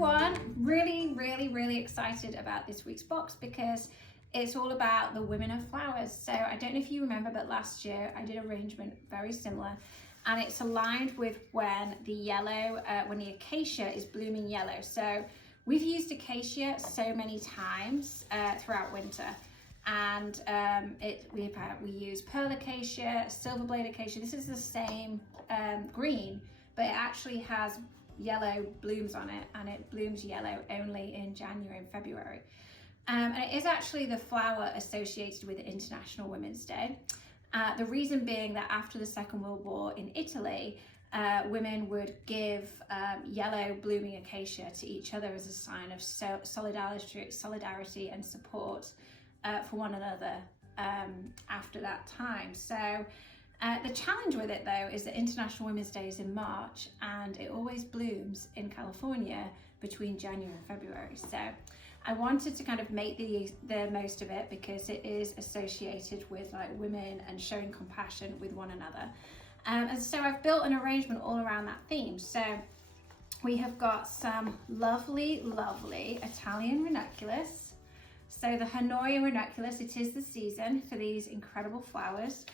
everyone. Really excited about this week's box because it's all about the women of flowers. So I don't know if you remember, but last year I did an arrangement very similar, and it's aligned with when the yellow, when the acacia is blooming yellow. So we've used acacia so many times throughout winter, and we use pearl acacia, silver blade acacia. This is the same green, but it actually has yellow blooms on it, and it blooms yellow only in January and February. And it is actually the flower associated with International Women's Day. The reason being that after the Second World War in Italy, women would give yellow blooming acacia to each other as a sign of solidarity and support for one another after that time. So the challenge with it though is that International Women's Day is in March, and it always blooms in California between January and February. So I wanted to kind of make the most of it because it is associated with like women and showing compassion with one another. And so I've built an arrangement all around that theme. So we have got some lovely Italian ranunculus. So the Hanoi ranunculus, it is the season for these incredible flowers.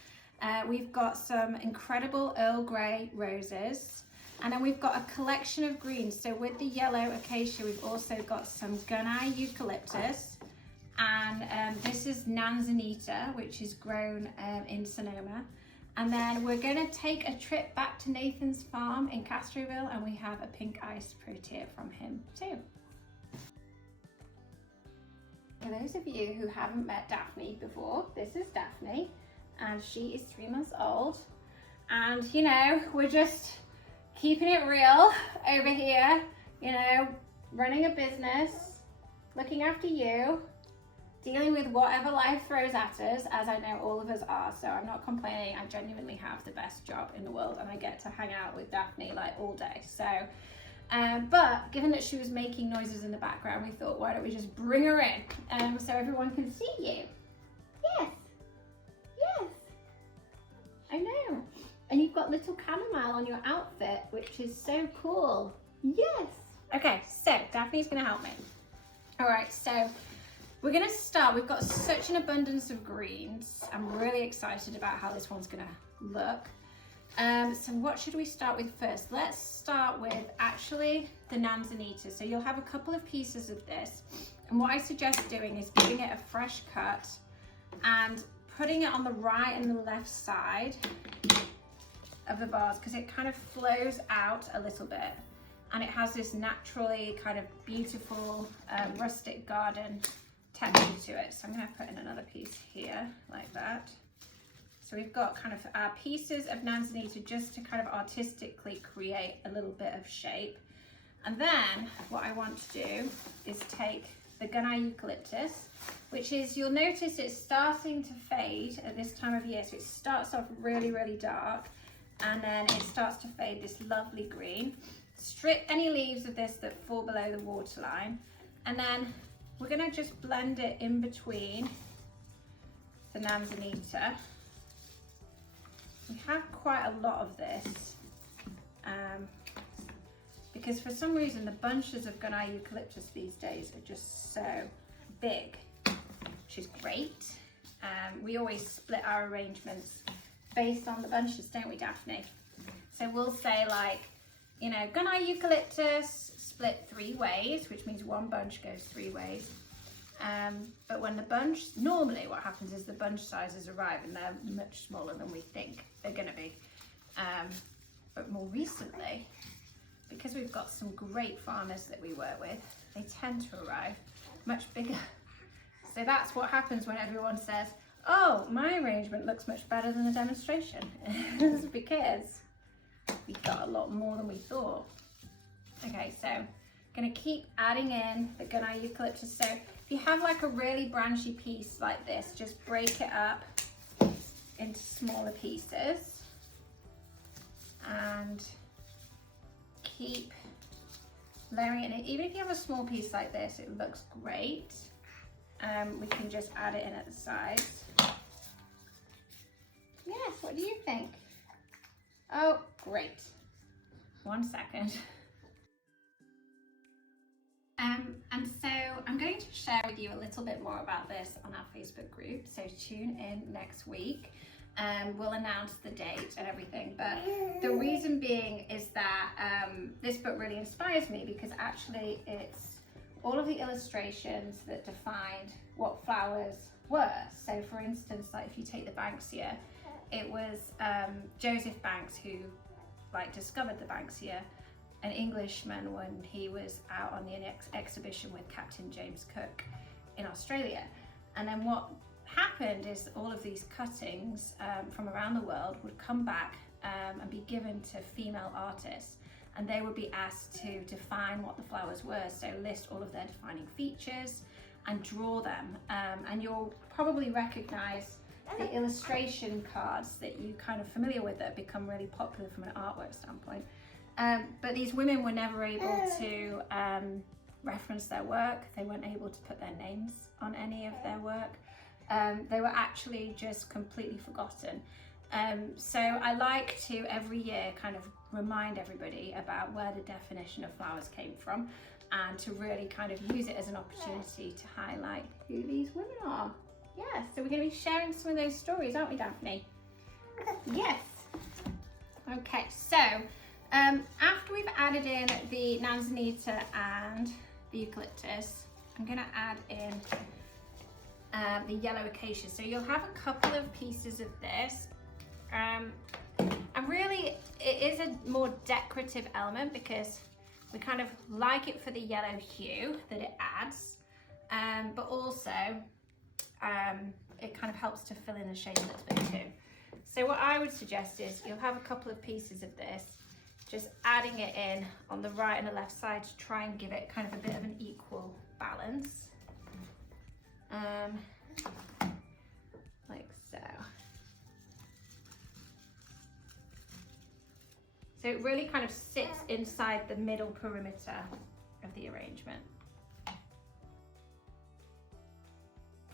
We've got some incredible Earl Grey roses, and then we've got a collection of greens. So with the yellow acacia, we've also got some gunai eucalyptus, and this is Nanzanita, which is grown in Sonoma. And then we're going to take a trip back to Nathan's farm in Castroville, and we have a pink iced protea from him too. For those of you who haven't met Daphne before, this is Daphne, and she is 3 months old. And you know, we're just keeping it real over here, you know, running a business, looking after you, dealing with whatever life throws at us, as I know all of us are. So I'm not complaining. I genuinely have the best job in the world, and I get to hang out with Daphne like all day. So but given that she was making noises in the background, we thought, why don't we just bring her in so everyone can see you. Yes, I know. And you've got little chamomile on your outfit, which is so cool. Yes. Okay, so Daphne's gonna help me. All right, so we're gonna start. We've got such an abundance of greens. I'm really excited about how this one's gonna look. So what should we start with first? Let's start with actually the Nanzanita. So you'll have a couple of pieces of this. And what I suggest doing is giving it a fresh cut and putting it on the right and the left side of the vase, because it kind of flows out a little bit, and it has this naturally kind of beautiful rustic garden texture to it. So I'm going to put in another piece here like that. So we've got kind of our pieces of Nanzanita just to kind of artistically create a little bit of shape. And then what I want to do is take the gunai eucalyptus, which is, you'll notice it's starting to fade at this time of year. So it starts off really dark, and then it starts to fade this lovely green. Strip any leaves of this that fall below the waterline, and then we're going to just blend it in between the Nanzanita. We have quite a lot of this because for some reason the bunches of gunai eucalyptus these days are just so big, which is great. We always split our arrangements based on the bunches, don't we, Daphne? So we'll say, like, you know, gunai eucalyptus split 3 ways, which means one bunch goes 3 ways. But when the bunch, normally what happens is the bunch sizes arrive and they're much smaller than we think they're going to be. But more recently, because we've got some great farmers that we work with, they tend to arrive much bigger. So that's what happens when everyone says, oh, my arrangement looks much better than the demonstration. It's because we got a lot more than we thought. Okay, so I'm going to keep adding in the gunai eucalyptus. So if you have like a really branchy piece like this, just break it up into smaller pieces and keep layering it in. Even if you have a small piece like this, it looks great. We can just add it in at the sides. Yes, what do you think? Oh, great. 1 second. And so I'm going to share with you a little bit more about this on our Facebook group, so tune in next week. We'll announce the date and everything, but the reason being is that this book really inspires me because actually it's all of the illustrations that defined what flowers were. So for instance, like if you take the Banksia, it was Joseph Banks who discovered the Banksia, an Englishman, when he was out on the exhibition with Captain James Cook in Australia. And then what happened is all of these cuttings from around the world would come back and be given to female artists, and they would be asked to define what the flowers were, so list all of their defining features and draw them. And you'll probably recognize the illustration cards that you kind of familiar with that have become really popular from an artwork standpoint. But these women were never able to reference their work. They weren't able to put their names on any of their work. They were actually just completely forgotten. So I like to every year kind of remind everybody about where the definition of flowers came from and to really kind of use it as an opportunity to highlight who these women are. Yes, so we're going to be sharing some of those stories, aren't we, Daphne? Yes. Okay, so after we've added in the Nanzanita and the eucalyptus, I'm going to add in the yellow acacia. So you'll have a couple of pieces of this. And really, it is a more decorative element because we kind of like it for the yellow hue that it adds, but also it kind of helps to fill in the shade a little bit too. So what I would suggest is you'll have a couple of pieces of this, just adding it in on the right and the left side to try and give it kind of a bit of an equal balance. Like so. So it really kind of sits inside the middle perimeter of the arrangement.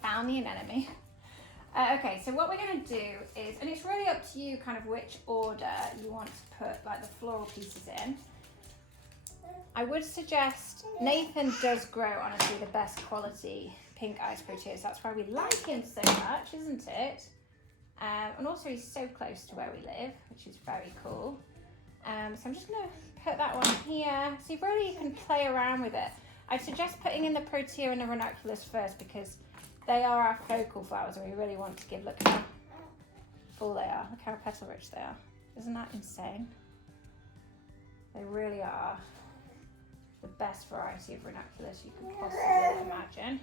Found the anemone. Okay, so what we're going to do is, and it's really up to you kind of which order you want to put like the floral pieces in. I would suggest, Nathan does grow honestly the best quality pink ice proteas. That's why we like him so much, isn't it? And also he's so close to where we live, which is very cool. So I'm just going to put that one here. So you can play around with it. I'd suggest putting in the protea and the ranunculus first because they are our focal flowers and we really want to give, look how full they are. Look how petal rich they are. Isn't that insane? They really are the best variety of ranunculus you could possibly imagine.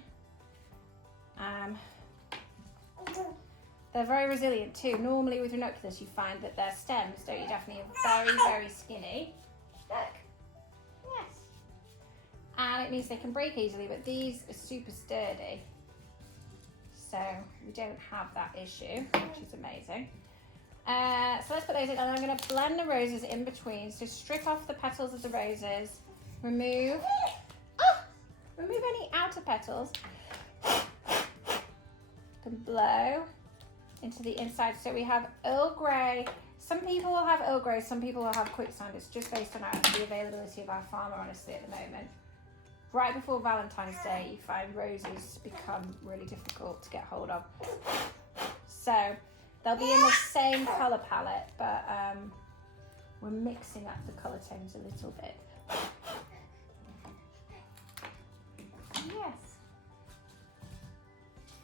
They're very resilient too. Normally with ranunculus you find that their stems, don't you Daphne, are very, very skinny. Look. Yes. And it means they can break easily, but these are super sturdy. So we don't have that issue, which is amazing. So let's put those in, and I'm going to blend the roses in between. So strip off the petals of the roses, remove any outer petals, and blow into the inside. So we have Earl Grey. Some people will have Earl Grey, some people will have quicksand. It's just based on the availability of our farmer, honestly, at the moment. Right before Valentine's Day, you find roses become really difficult to get hold of. So they'll be in the same colour palette, but we're mixing up the colour tones a little bit. Yes.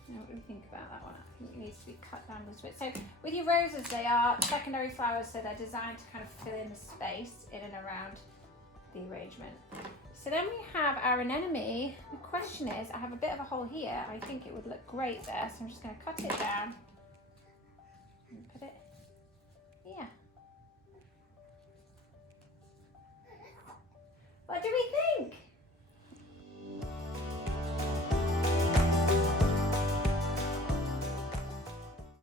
Now what do we think about that one? I think it needs to be cut down a little bit. So with your roses, they are secondary flowers, so they're designed to kind of fill in the space in and around the arrangement. So then we have our anemone. The question is, I have a bit of a hole here. I think it would look great there, so I'm just going to cut it down and put it here.